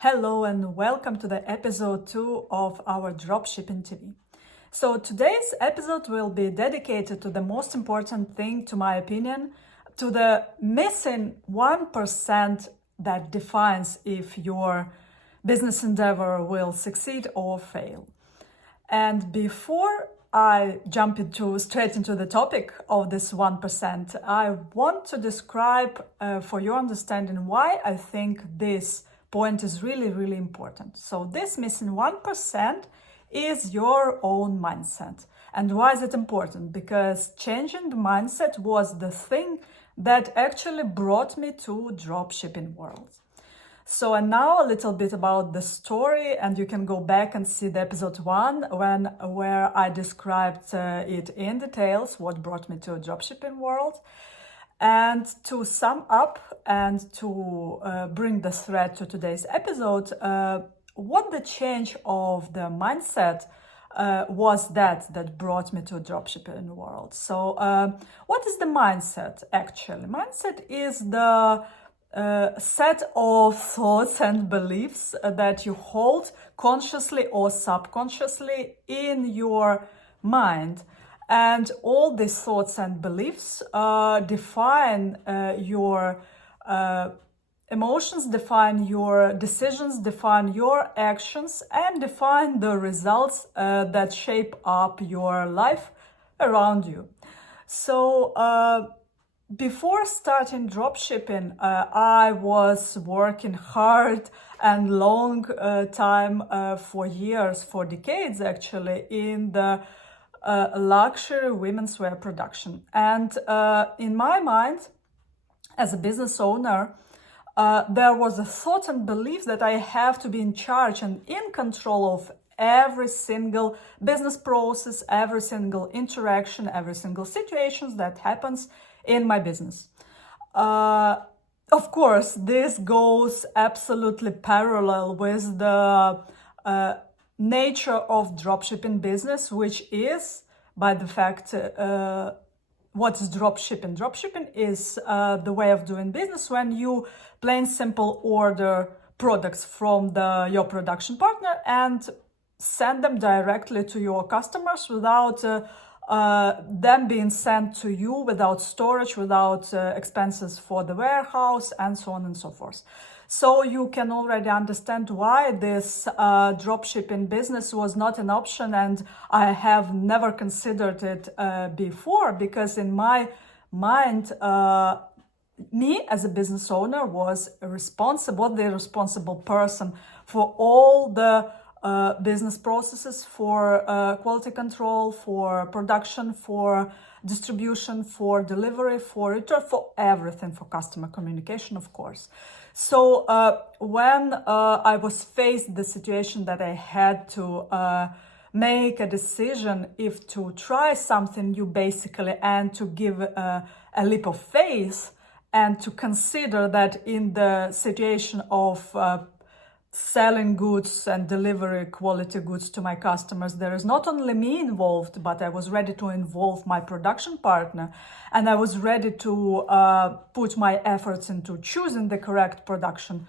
Hello and welcome to the episode 2 of our Dropshipping TV. So today's episode will be dedicated to the most important thing, to my opinion, to the missing 1% that defines if your business endeavor will succeed or fail. And before I jump straight into the topic of this 1%, I want to describe for your understanding why I think this point is really, really important. So this missing 1% is your own mindset. And why is it important? Because changing the mindset was the thing that actually brought me to dropshipping world. So, and now a little bit about the story, and you can go back and see the episode 1 where I described it in details, what brought me to a dropshipping world. And to sum up and to bring the thread to today's episode, what the change of the mindset was that brought me to a dropshipping world. So what is the mindset actually? Mindset is the set of thoughts and beliefs that you hold consciously or subconsciously in your mind. And all these thoughts and beliefs define your emotions, define your decisions, define your actions, and define the results that shape up your life around you. So before starting dropshipping, I was working hard and long time for years, for decades actually, in the luxury women's wear production. And in my mind, as a business owner, there was a thought and belief that I have to be in charge and in control of every single business process, every single interaction, every single situation that happens in my business. Of course, this goes absolutely parallel with the nature of dropshipping business, which is, by the fact, what is dropshipping? Dropshipping is the way of doing business when you plain simple order products from your production partner and send them directly to your customers without them being sent to you, without storage, without expenses for the warehouse, and so on and so forth. So you can already understand why this dropshipping business was not an option, and I have never considered it before, because in my mind, me as a business owner was the responsible person for all the business processes, for quality control, for production, for distribution, for delivery, for return, for everything, for customer communication, of course. So when I was faced the situation that I had to make a decision if to try something new basically, and to give a leap of faith, and to consider that in the situation of selling goods and delivery quality goods to my customers, there is not only me involved, but I was ready to involve my production partner, and I was ready to put my efforts into choosing the correct production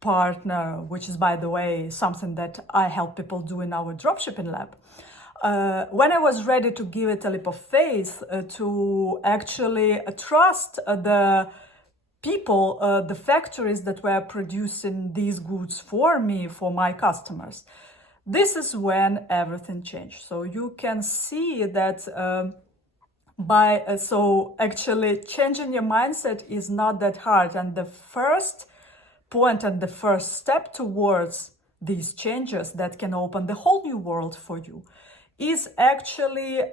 partner, which is, by the way, something that I help people do in our dropshipping lab. When I was ready to give it a leap of faith, to actually trust the people, the factories that were producing these goods for me, for my customers, this is when everything changed. So you can see that so actually changing your mindset is not that hard, and the first point and the first step towards these changes that can open the whole new world for you is actually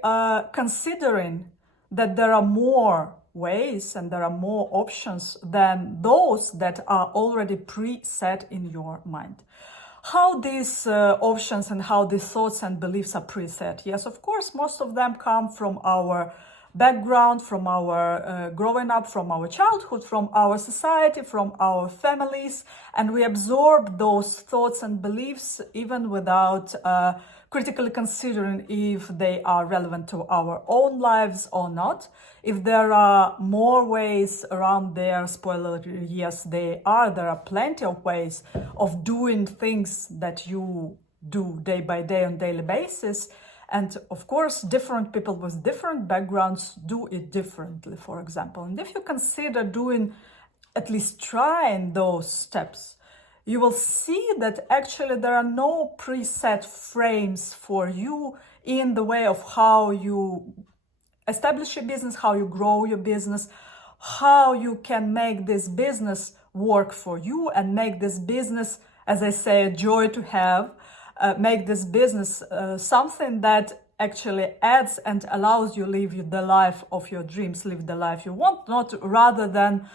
considering that there are more ways and there are more options than those that are already preset in your mind. How these options and how these thoughts and beliefs are preset? Yes, of course, most of them come from our background, from our growing up, from our childhood, from our society, from our families, and we absorb those thoughts and beliefs even without critically considering if they are relevant to our own lives or not. If there are more ways around there, spoiler, yes, there are plenty of ways of doing things that you do day by day on daily basis. And of course, different people with different backgrounds do it differently, for example. And if you consider doing, at least trying those steps, you will see that actually there are no preset frames for you in the way of how you establish your business, how you grow your business, how you can make this business work for you and make this business, as I say, a joy to have. Make this business something that actually adds and allows you live the life of your dreams, live the life you want, not rather than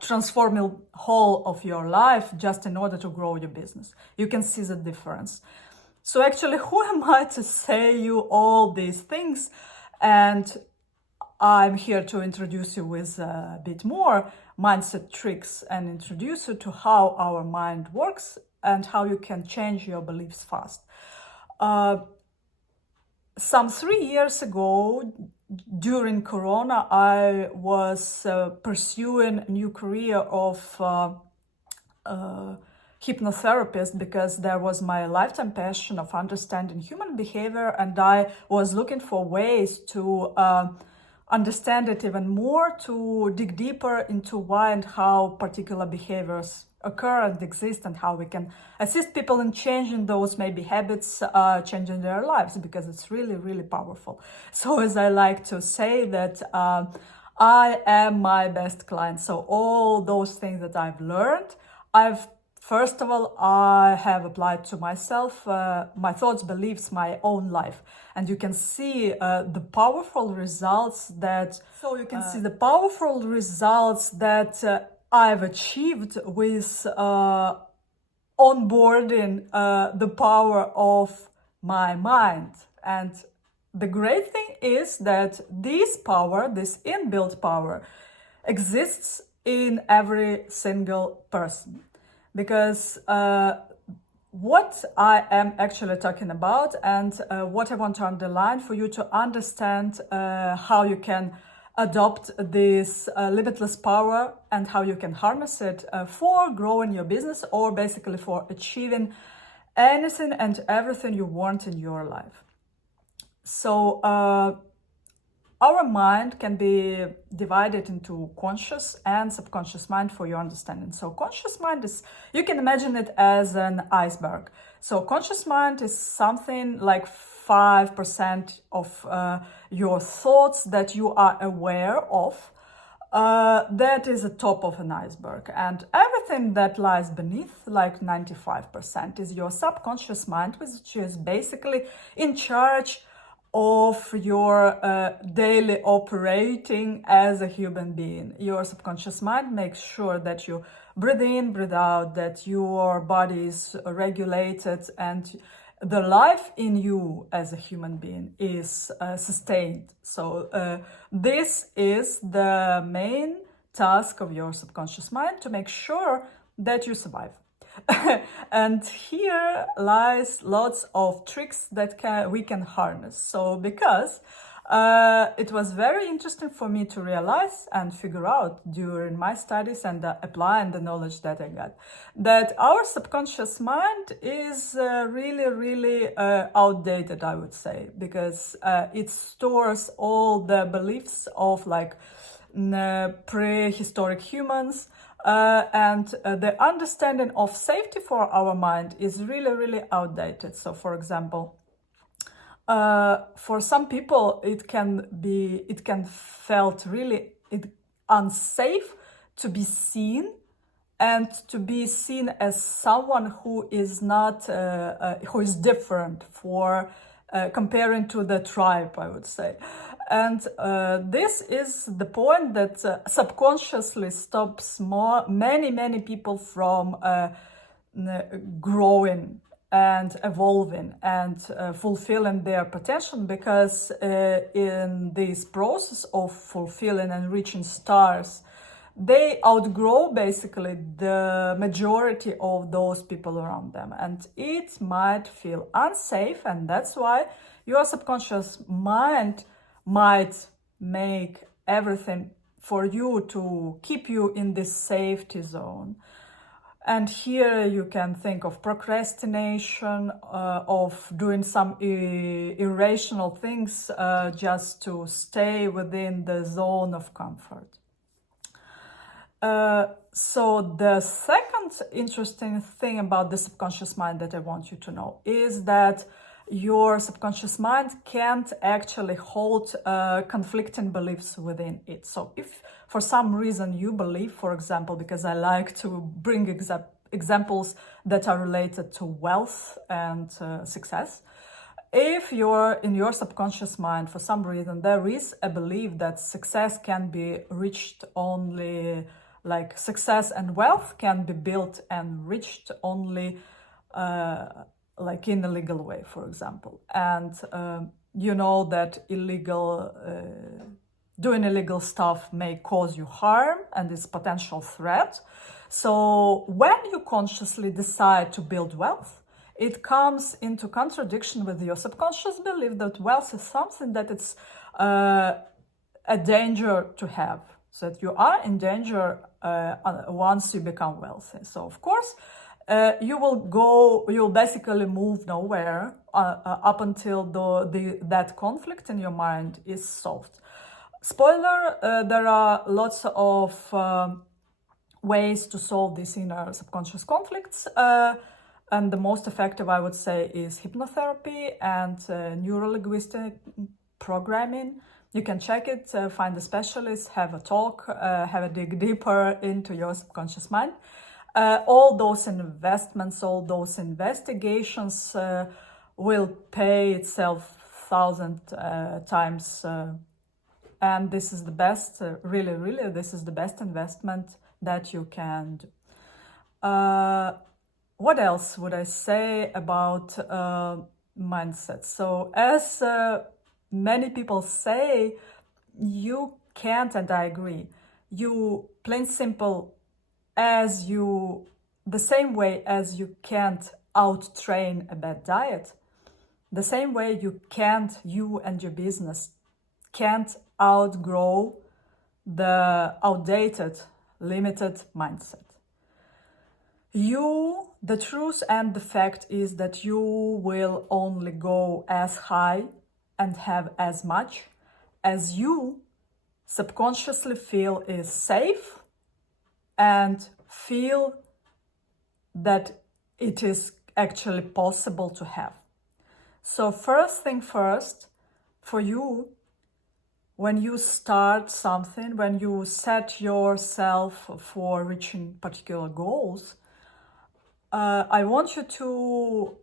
transform the whole of your life just in order to grow your business. You can see the difference. So actually, who am I to say you all these things? And I'm here to introduce you with a bit more mindset tricks and introduce you to how our mind works and how you can change your beliefs fast. Some 3 years ago, during Corona, I was pursuing a new career of hypnotherapist because there was my lifetime passion of understanding human behavior, and I was looking for ways to understand it even more, to dig deeper into why and how particular behaviors occur and exist, and how we can assist people in changing those maybe habits, changing their lives, because it's really, really powerful. So as I like to say that I am my best client. So all those things that I've learned, first of all, I have applied to myself, my thoughts, beliefs, my own life. And you can see the powerful results that, I've achieved with onboarding the power of my mind. And the great thing is that this power, this inbuilt power, exists in every single person. Because what I am actually talking about, and what I want to underline for you to understand how you can adopt this limitless power and how you can harness it for growing your business, or basically for achieving anything and everything you want in your life. So our mind can be divided into conscious and subconscious mind for your understanding. So conscious mind is, you can imagine it as an iceberg. So conscious mind is something like 5% of your thoughts that you are aware of. That is the top of an iceberg. And everything that lies beneath, like 95%, is your subconscious mind, which is basically in charge of your daily operating as a human being. Your subconscious mind makes sure that you breathe in, breathe out, that your body is regulated, and the life in you as a human being is sustained. So this is the main task of your subconscious mind, to make sure that you survive. And here lies lots of tricks that we can harness. So because it was very interesting for me to realize and figure out during my studies and applying the knowledge that I got, that our subconscious mind is really outdated, I would say, because it stores all the beliefs of like prehistoric humans. And the understanding of safety for our mind is really outdated. So for example, for some people it can felt really unsafe to be seen, and to be seen as someone who is not who is different, for comparing to the tribe, I would say. And this is the point that subconsciously stops many people from growing and evolving and fulfilling their potential, because in this process of fulfilling and reaching stars, they outgrow basically the majority of those people around them, and it might feel unsafe, and that's why your subconscious mind might make everything for you to keep you in this safety zone. And here you can think of procrastination, of doing some irrational things just to stay within the zone of comfort. So the second interesting thing about the subconscious mind that I want you to know is that your subconscious mind can't actually hold conflicting beliefs within it. So if for some reason you believe, for example, because I like to bring examples that are related to wealth and success, if you're in your subconscious mind, for some reason, there is a belief that success can be reached only, like success and wealth can be built and reached only like in a legal way, for example. And you know that doing illegal stuff may cause you harm and is potential threat. So when you consciously decide to build wealth, it comes into contradiction with your subconscious belief that wealth is something that it's a danger to have, so that you are in danger once you become wealthy. So of course, you'll basically move nowhere up until that conflict in your mind is solved. Spoiler, there are lots of ways to solve these inner subconscious conflicts, and the most effective, I would say, is hypnotherapy and neuro-linguistic programming. You can check it, find a specialist, have a talk, have a dig deeper into your subconscious mind. All those investments, all those investigations will pay itself 1,000 times, and this is the best, really, this is the best investment that you can do. What else would I say about mindset? So as many people say, you can't, and I agree, you plain simple, the same way as you can't out-train a bad diet, the same way you and your business can't outgrow the outdated, limited mindset. The truth and the fact is that you will only go as high and have as much as you subconsciously feel is safe and feel that it is actually possible to have. So first thing first, for you, when you start something, when you set yourself for reaching particular goals, I want you to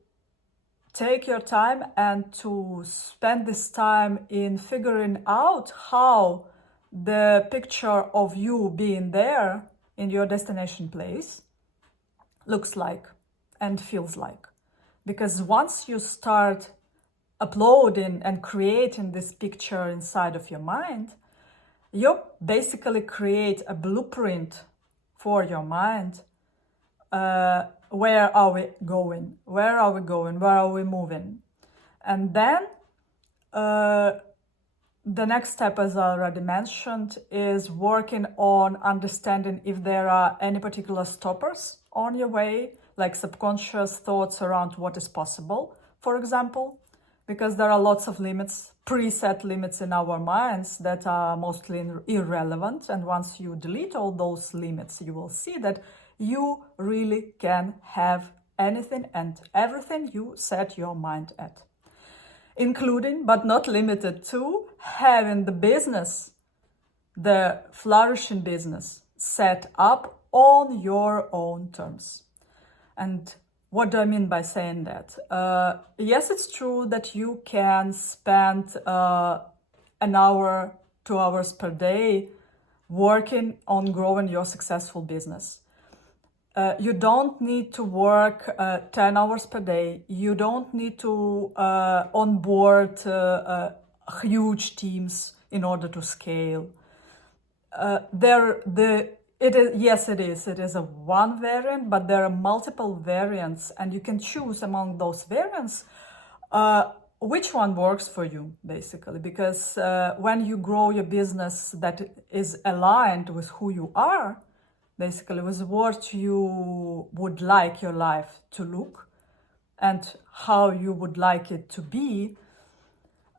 take your time and to spend this time in figuring out how the picture of you being there in your destination place looks like and feels like. Because once you start uploading and creating this picture inside of your mind, you basically create a blueprint for your mind. Where are we going? Where are we going? Where are we moving? And then the next step, as I already mentioned, is working on understanding if there are any particular stoppers on your way, like subconscious thoughts around what is possible, for example, because there are lots of limits, preset limits in our minds that are mostly irrelevant. And once you delete all those limits, you will see that you really can have anything and everything you set your mind at, including but not limited to having the business, the flourishing business, set up on your own terms. And what do I mean by saying that? Yes, it's true that you can spend an hour, 2 hours per day working on growing your successful business. You don't need to work 10 hours per day. You don't need to onboard huge teams in order to scale. It is a one variant, but there are multiple variants, and you can choose among those variants which one works for you, basically. Because when you grow your business that is aligned with who you are, basically with what you would like your life to look and how you would like it to be,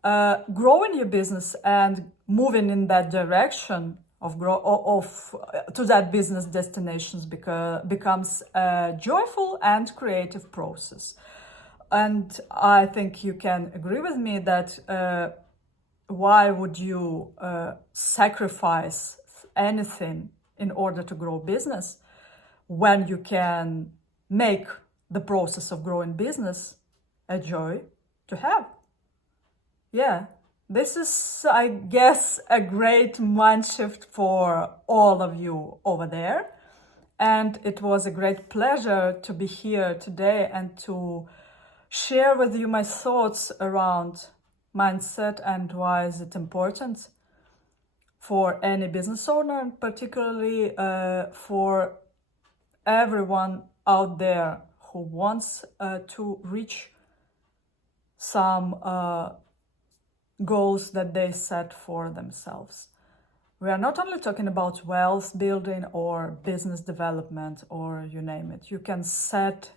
growing your business and moving in that direction to that business destinations becomes a joyful and creative process. And I think you can agree with me that why would you sacrifice anything in order to grow business when you can make the process of growing business a joy to have? Yeah, this is, I guess, a great mind shift for all of you over there. And it was a great pleasure to be here today and to share with you my thoughts around mindset and why is it important for any business owner, and particularly for everyone out there who wants to reach some goals that they set for themselves. We are not only talking about wealth building or business development or you name it. You can set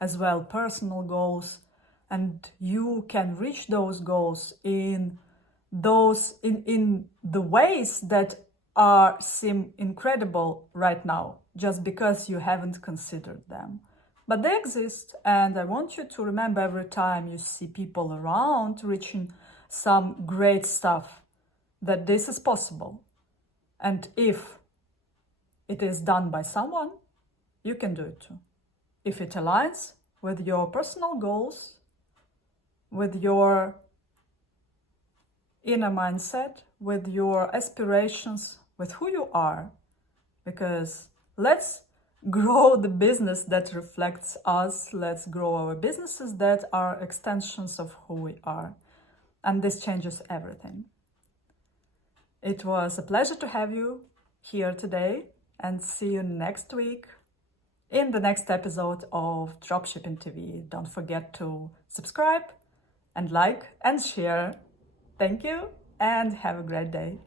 as well personal goals, and you can reach those goals in the ways that seem incredible right now, just because you haven't considered them. But they exist, and I want you to remember every time you see people around reaching some great stuff that this is possible. And if it is done by someone, you can do it too. If it aligns with your personal goals, with your inner mindset, with your aspirations, with who you are. Because let's grow the business that reflects us. Let's grow our businesses that are extensions of who we are. And this changes everything. It was a pleasure to have you here today, and see you next week in the next episode of Dropshipping TV. Don't forget to subscribe and like and share. Thank you and have a great day.